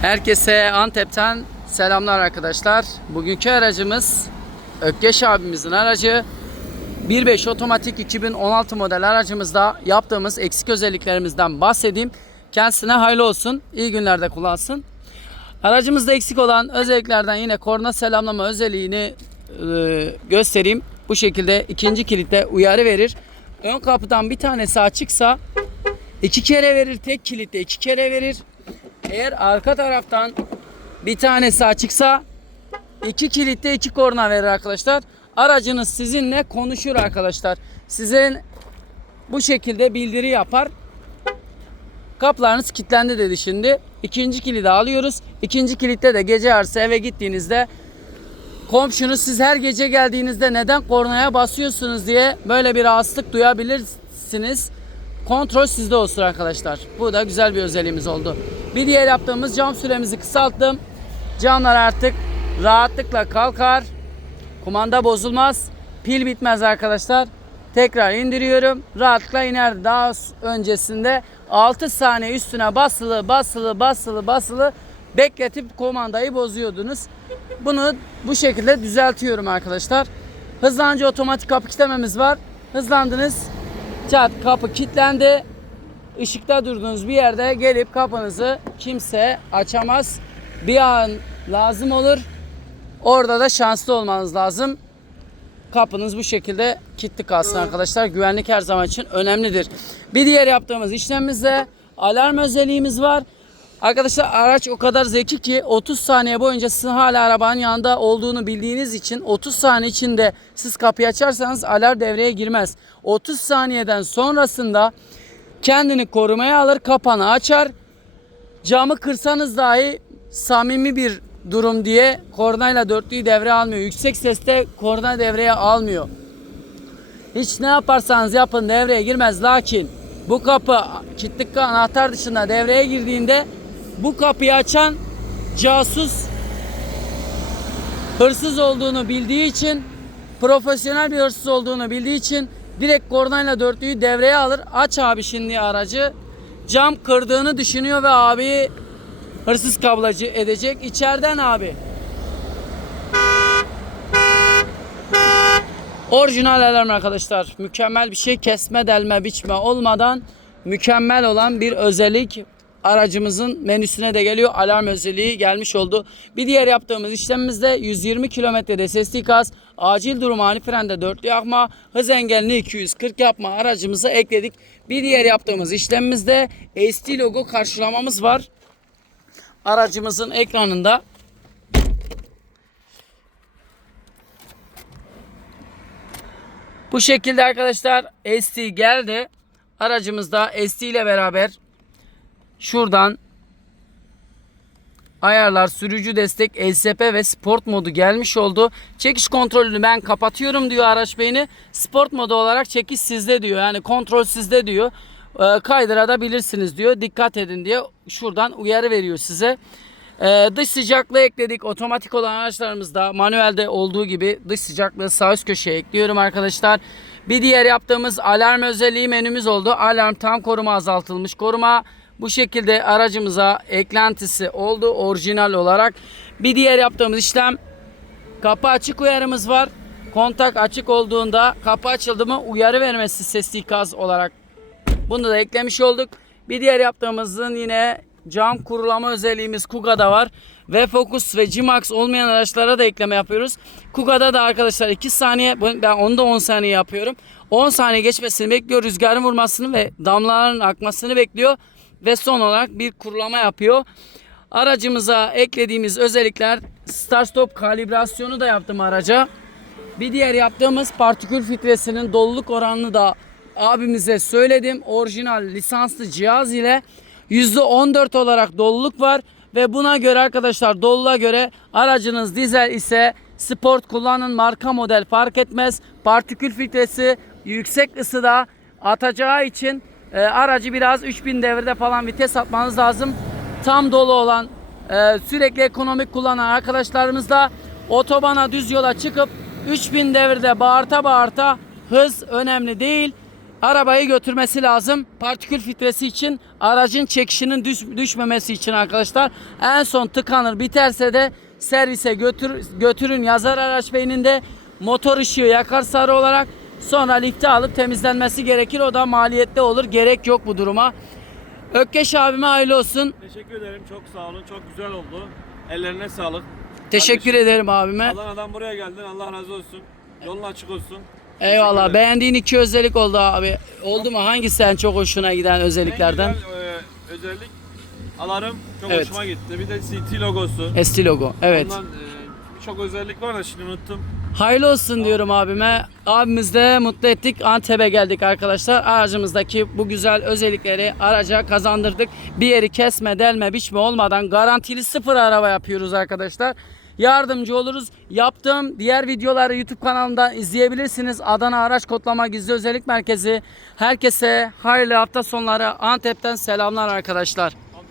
Herkese Antep'ten selamlar arkadaşlar. Bugünkü aracımız Ökkeş abimizin aracı. 1.5 otomatik 2016 model aracımızda yaptığımız eksik özelliklerimizden bahsedeyim. Kendisine hayırlı olsun. İyi günlerde kullansın. Aracımızda eksik olan özelliklerden yine korna selamlama özelliğini e, göstereyim. Bu şekilde ikinci kilitte uyarı verir. Ön kapıdan bir tanesi açıksa iki kere verir. Tek kilitte iki kere verir. Eğer arka taraftan bir tanesi açıksa iki kilitte iki korna verir arkadaşlar. Aracınız sizinle konuşur arkadaşlar. Sizin bu şekilde bildiri yapar. Kaplarınız kilitlendi dedi şimdi. İkinci kilidi alıyoruz. İkinci kilitte de gece yarısı eve gittiğinizde komşunuz siz her gece geldiğinizde neden kornaya basıyorsunuz diye böyle bir rahatsızlık duyabilirsiniz. Kontrol sizde olsun arkadaşlar. Bu da güzel bir özelliğimiz oldu. Bir diğer yaptığımız cam süremizi kısalttım. Camlar artık rahatlıkla kalkar. Kumanda bozulmaz. Pil bitmez arkadaşlar. Tekrar indiriyorum. Rahatlıkla iner. Daha öncesinde 6 saniye üstüne basılı basılı basılı basılı bekletip kumandayı bozuyordunuz. Bunu bu şekilde düzeltiyorum arkadaşlar. Hızlanınca otomatik kapı kitlememiz var. Hızlandınız. Çat kapı kilitlendi. Işıkta durduğunuz bir yerde gelip kapınızı kimse açamaz. Bir an lazım olur. Orada da şanslı olmanız lazım. Kapınız bu şekilde kilitli kalsın arkadaşlar. Güvenlik her zaman için önemlidir. Bir diğer yaptığımız işlemimizde alarm özelliğimiz var. Arkadaşlar araç o kadar zeki ki 30 saniye boyunca sizin hala arabanın yanında olduğunu bildiğiniz için 30 saniye içinde siz kapıyı açarsanız alarm devreye girmez. 30 saniyeden sonrasında kendini korumaya alır, kapağını açar. Camı kırsanız dahi samimi bir durum diye kornayla dörtlüyü devreye almıyor. Yüksek seste korna devreye almıyor. Hiç ne yaparsanız yapın devreye girmez. Lakin bu kapı kilitli anahtar dışında devreye girdiğinde bu kapıyı açan casus hırsız olduğunu bildiği için profesyonel bir hırsız olduğunu bildiği için direkt kornayla dörtlüyü devreye alır. Aç abi şimdi aracı. Cam kırdığını düşünüyor ve abi hırsız kablacı edecek. İçeriden abi. Orijinal alarm arkadaşlar. Mükemmel bir şey. Kesme, delme, biçme olmadan mükemmel olan bir özellik aracımızın menüsüne de geliyor. Alarm özelliği gelmiş oldu. Bir diğer yaptığımız işlemimizde 120 kilometrede sesli ikaz, acil durum ani frende dörtlü yakma, hız engelini 240 yapma aracımıza ekledik. Bir diğer yaptığımız işlemimizde SD logo karşılamamız var. Aracımızın ekranında Bu şekilde arkadaşlar SD geldi. Aracımızda SD ile beraber şuradan ayarlar, sürücü destek, LSP ve sport modu gelmiş oldu. Çekiş kontrolünü ben kapatıyorum diyor araç beyni. Sport modu olarak çekiş sizde diyor. Yani kontrol sizde diyor. Ee, kaydırabilirsiniz diyor. Dikkat edin diye şuradan uyarı veriyor size. Ee, dış sıcaklığı ekledik. Otomatik olan araçlarımızda manuelde olduğu gibi dış sıcaklığı sağ üst köşeye ekliyorum arkadaşlar. Bir diğer yaptığımız alarm özelliği menümüz oldu. Alarm tam koruma azaltılmış koruma. Bu şekilde aracımıza eklentisi oldu orijinal olarak. Bir diğer yaptığımız işlem kapı açık uyarımız var. Kontak açık olduğunda kapı açıldı mı uyarı vermesi sesli ikaz olarak bunu da eklemiş olduk. Bir diğer yaptığımızın yine cam kurulama özelliğimiz Kuga'da var. Ve Focus ve G-Max olmayan araçlara da ekleme yapıyoruz. Kuga'da da arkadaşlar 2 saniye ben onu da 10 saniye yapıyorum. 10 saniye geçmesini bekliyor. Rüzgarın vurmasını ve damlaların akmasını bekliyor. Ve son olarak bir kurulama yapıyor. Aracımıza eklediğimiz özellikler start stop kalibrasyonu da yaptım araca. Bir diğer yaptığımız partikül filtresinin doluluk oranını da abimize söyledim. Orijinal lisanslı cihaz ile %14 olarak doluluk var ve buna göre arkadaşlar doluluğa göre aracınız dizel ise sport kullanın marka model fark etmez. Partikül filtresi yüksek ısıda atacağı için e, aracı biraz 3000 devirde falan vites atmanız lazım. Tam dolu olan e, sürekli ekonomik kullanan arkadaşlarımız da otobana düz yola çıkıp 3000 devirde bağırta bağırta hız önemli değil. arabayı götürmesi lazım. Partikül filtresi için aracın çekişinin düş- düşmemesi için arkadaşlar. En son tıkanır biterse de servise götür götürün yazar araç beyninde motor ışığı yakar sarı olarak sonra lifte alıp temizlenmesi gerekir. O da maliyetli olur. Gerek yok bu duruma. Ökkeş abime hayırlı olsun. Teşekkür ederim. Çok sağ olun. Çok güzel oldu. Ellerine sağlık. Teşekkür Kardeşim, ederim abime. Adana'dan buraya geldin. Allah razı olsun. Yolun açık olsun. Eyvallah. Beğendiğin iki özellik oldu abi. Oldu mu? Hangisi en çok hoşuna giden özelliklerden? En güzel, e, özellik alarm çok Evet. hoşuma gitti. Bir de CT logosu. Esti logo. Evet. Ondan e, birçok özellik var da şimdi unuttum. Hayırlı olsun diyorum abime. Abimiz de mutlu ettik. Antep'e geldik arkadaşlar. Aracımızdaki bu güzel özellikleri araca kazandırdık. Bir yeri kesme, delme, biçme olmadan garantili sıfır araba yapıyoruz arkadaşlar. Yardımcı oluruz. Yaptığım diğer videoları YouTube kanalımda izleyebilirsiniz. Adana Araç Kodlama Gizli Özellik Merkezi. Herkese hayırlı hafta sonları. Antep'ten selamlar arkadaşlar.